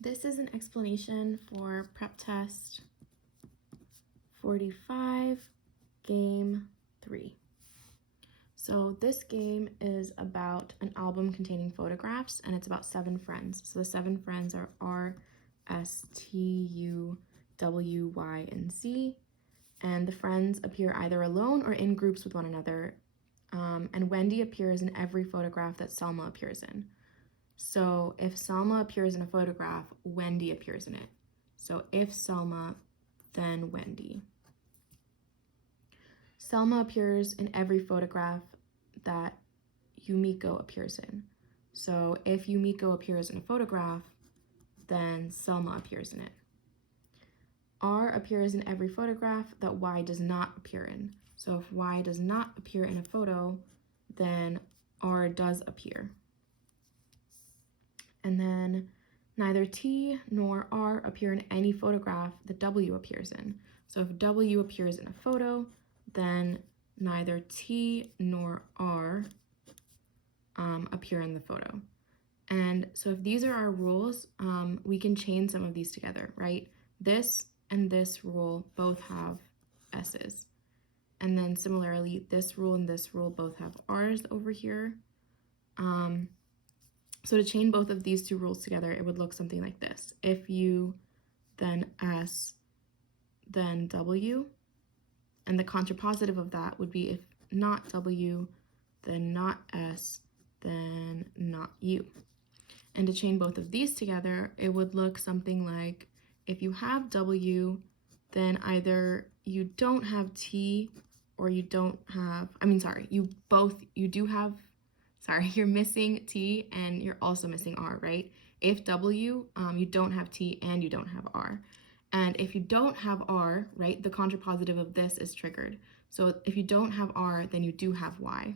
This is an explanation for prep test 45, game 3. So this game is about an album containing photographs, and it's about 7 friends. So the 7 friends are R, S, T, U, W, Y, and Z. And the friends appear either alone or in groups with one another. And Wendy appears in every photograph that Selma appears in. So if Selma appears in a photograph, Wendy appears in it. So if Selma, then Wendy. Selma appears in every photograph that Yumiko appears in. So if Yumiko appears in a photograph, then Selma appears in it. R appears in every photograph that Y does not appear in. So if Y does not appear in a photo, then R does appear. And then neither T nor R appear in any photograph that W appears in. So if W appears in a photo, then neither T nor R appear in the photo. And so if these are our rules, we can chain some of these together, right? This and this rule both have S's. And then similarly, this rule and this rule both have R's over here. So to chain both of these 2 rules together, it would look something like this. If U, then S, then W. And the contrapositive of that would be if not W, then not S, then not U. And to chain both of these together, it would look something like if you have W, then either you don't have T or you don't have, you're missing T and you're also missing R, right? If W, you don't have T and you don't have R. And if you don't have R, right, the contrapositive of this is triggered. So if you don't have R, then you do have Y.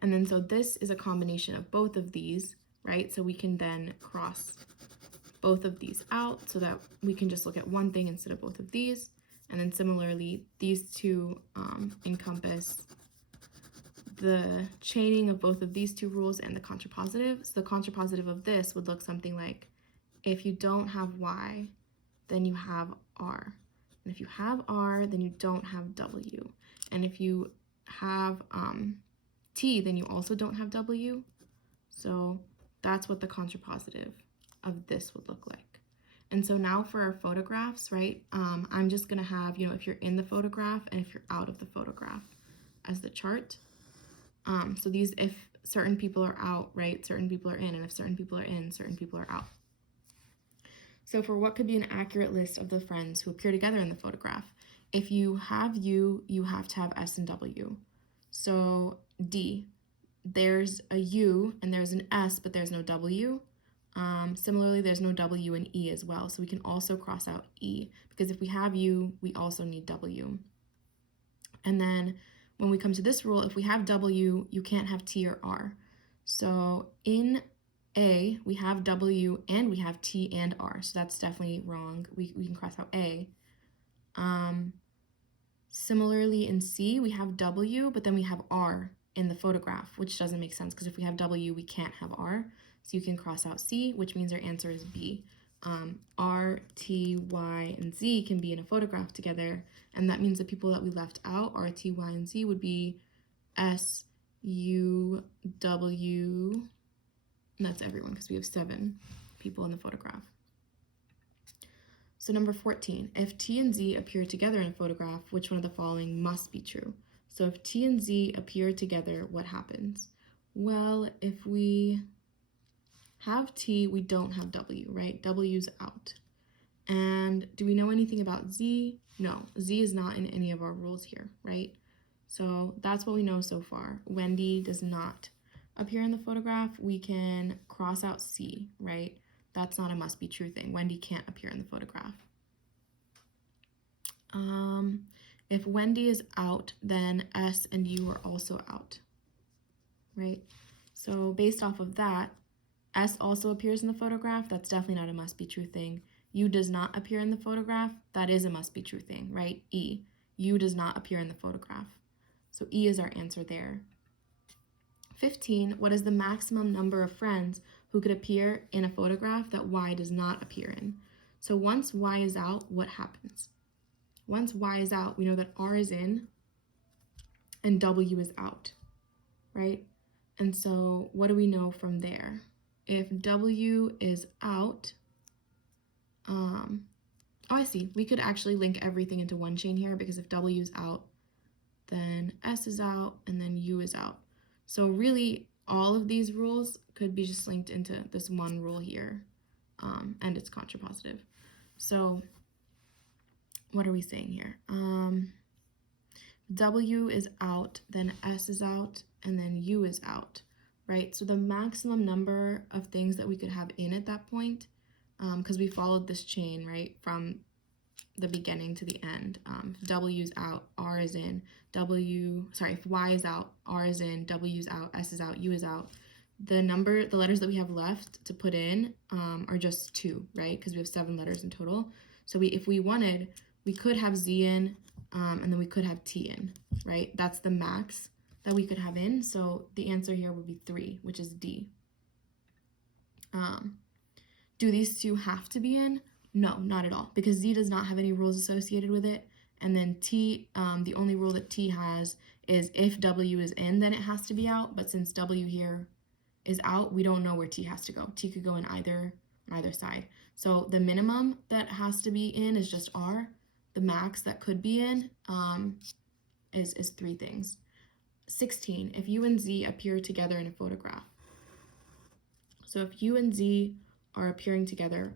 And then so this is a combination of both of these, right? So we can then cross both of these out so that we can just look at one thing instead of both of these. And then similarly, these 2 encompass the chaining of both of these 2 rules and the contrapositive. So the contrapositive of this would look something like, if you don't have Y, then you have R. And if you have R, then you don't have W. And if you have T, then you also don't have W. So that's what the contrapositive of this would look like. And so now for our photographs, right, I'm just gonna have, if you're in the photograph and if you're out of the photograph as the chart. So these, if certain people are out, right, certain people are in, and if certain people are in, certain people are out. So for what could be an accurate list of the friends who appear together in the photograph, if you have U, you have to have S and W. So D, there's a U and there's an S, but there's no W. Similarly, there's no W in E as well. So we can also cross out E, because if we have U, we also need W. And then when we come to this rule, if we have W, you can't have T or R. So in A, we have W and we have T and R. So that's definitely wrong. We can cross out A. Similarly, in C, we have W, but then we have R in the photograph, which doesn't make sense because if we have W, we can't have R. So you can cross out C, which means our answer is B. R, T, Y, and Z can be in a photograph together, and that means the people that we left out, R, T, Y, and Z, would be S, U, W, and that's everyone because we have 7 people in the photograph. So number 14, if T and Z appear together in a photograph, which one of the following must be true? So if T and Z appear together, what happens? Well, if we have T, we don't have W, right? W's out. And do we know anything about Z? No, Z is not in any of our rules here, right? So that's what we know so far. Wendy does not appear in the photograph. We can cross out C, right? That's not a must be true thing. Wendy can't appear in the photograph. If Wendy is out, then S and U are also out, right? So based off of that, S also appears in the photograph. That's definitely not a must be true thing. U does not appear in the photograph. That is a must be true thing, right? E, U does not appear in the photograph. So E is our answer there. 15, what is the maximum number of friends who could appear in a photograph that Y does not appear in. So once Y is out, what happens? Once Y is out, we know that R is in and W is out, right? And so what do we know from there? If W is out, oh, I see. We could actually link everything into one chain here, because if W is out, then S is out, and then U is out. So really, all of these rules could be just linked into this one rule here, and it's contrapositive. So what are we saying here? W is out, then S is out, and then U is out, right? So the maximum number of things that we could have in at that point, because we followed this chain, right, from the beginning to the end. If W is out, R is in, if Y is out, R is in, W is out, S is out, U is out. The letters that we have left to put in are just 2, right? Because we have 7 letters in total. So if we wanted, we could have Z in, and then we could have T in, right? That's the max that we could have in. So the answer here would be 3, which is D. Do these 2 have to be in? No, not at all, because Z does not have any rules associated with it. And then T, the only rule that T has is if W is in, then it has to be out. But since W here is out, we don't know where T has to go. T could go in either side. So the minimum that has to be in is just R. The max that could be in is 3 things. 16, if U and Z appear together in a photograph. So if U and Z are appearing together,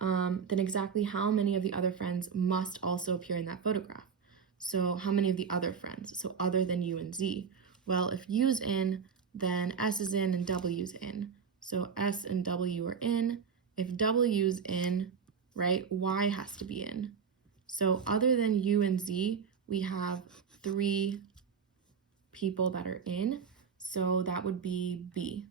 then exactly how many of the other friends must also appear in that photograph? So how many of the other friends? So other than U and Z. Well, if U's in, then S is in and W's in. So S and W are in. If W's in, right, Y has to be in. So other than U and Z, we have 3 people that are in. So that would be B,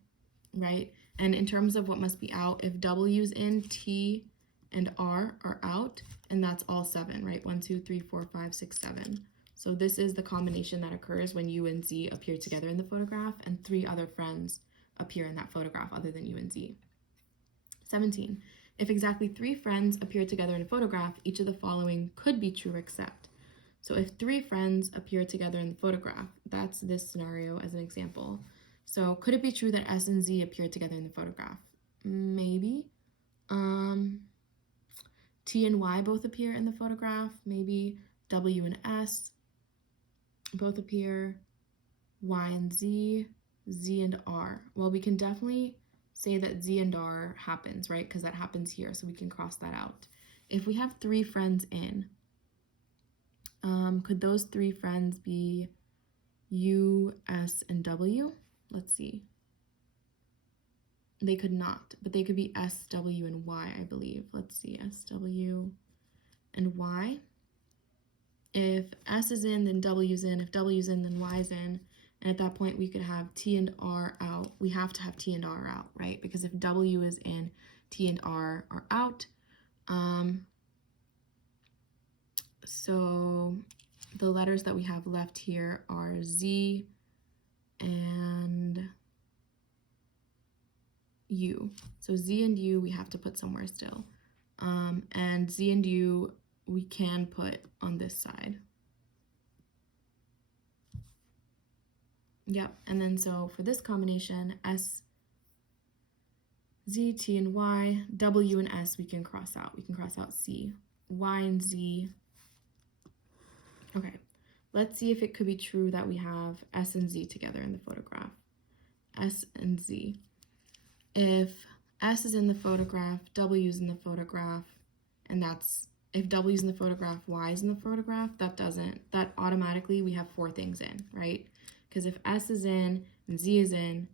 right? And in terms of what must be out, if W's in, T and R are out, and that's all 7, right? 1, 2, 3, 4, 5, 6, 7. So this is the combination that occurs when U and Z appear together in the photograph and 3 other friends appear in that photograph other than U and Z. 17. If exactly 3 friends appear together in a photograph, each of the following could be true except. So if 3 friends appear together in the photograph, that's this scenario as an example. So could it be true that S and Z appear together in the photograph? Maybe. T and Y both appear in the photograph. Maybe W and S both appear. Y and Z, Z and R. Well, we can definitely say that Z and R happens, right? Because that happens here, so we can cross that out. If we have 3 friends in, could those 3 friends be U, S, and W? Let's see. They could not, but they could be S, W, and Y, I believe. Let's see, S, W, and Y. If S is in, then W's in. If W's in, then Y's in. And at that point, we could have T and R out. We have to have T and R out, right? Because if W is in, T and R are out. So the letters that we have left here are Z and U. So Z and U we have to put somewhere still. And Z and U we can put on this side. Yep, and then so for this combination, S, Z, T, and Y, W and S we can cross out. We can cross out C. Y and Z. Okay, let's see if it could be true that we have S and Z together in the photograph. S and Z. If S is in the photograph, W is in the photograph, and that's, if W is in the photograph, Y is in the photograph, that automatically we have 4 things in, right? Because if S is in and Z is in,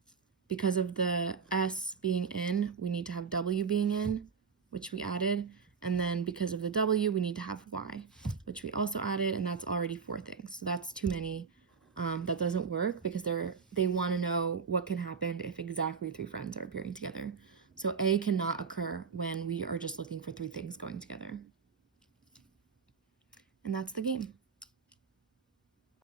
because of the S being in, we need to have W being in, which we added. And then because of the W, we need to have Y, which we also added, and that's already 4 things. So that's too many. That doesn't work because they want to know what can happen if exactly 3 friends are appearing together. So A cannot occur when we are just looking for 3 things going together. And that's the game.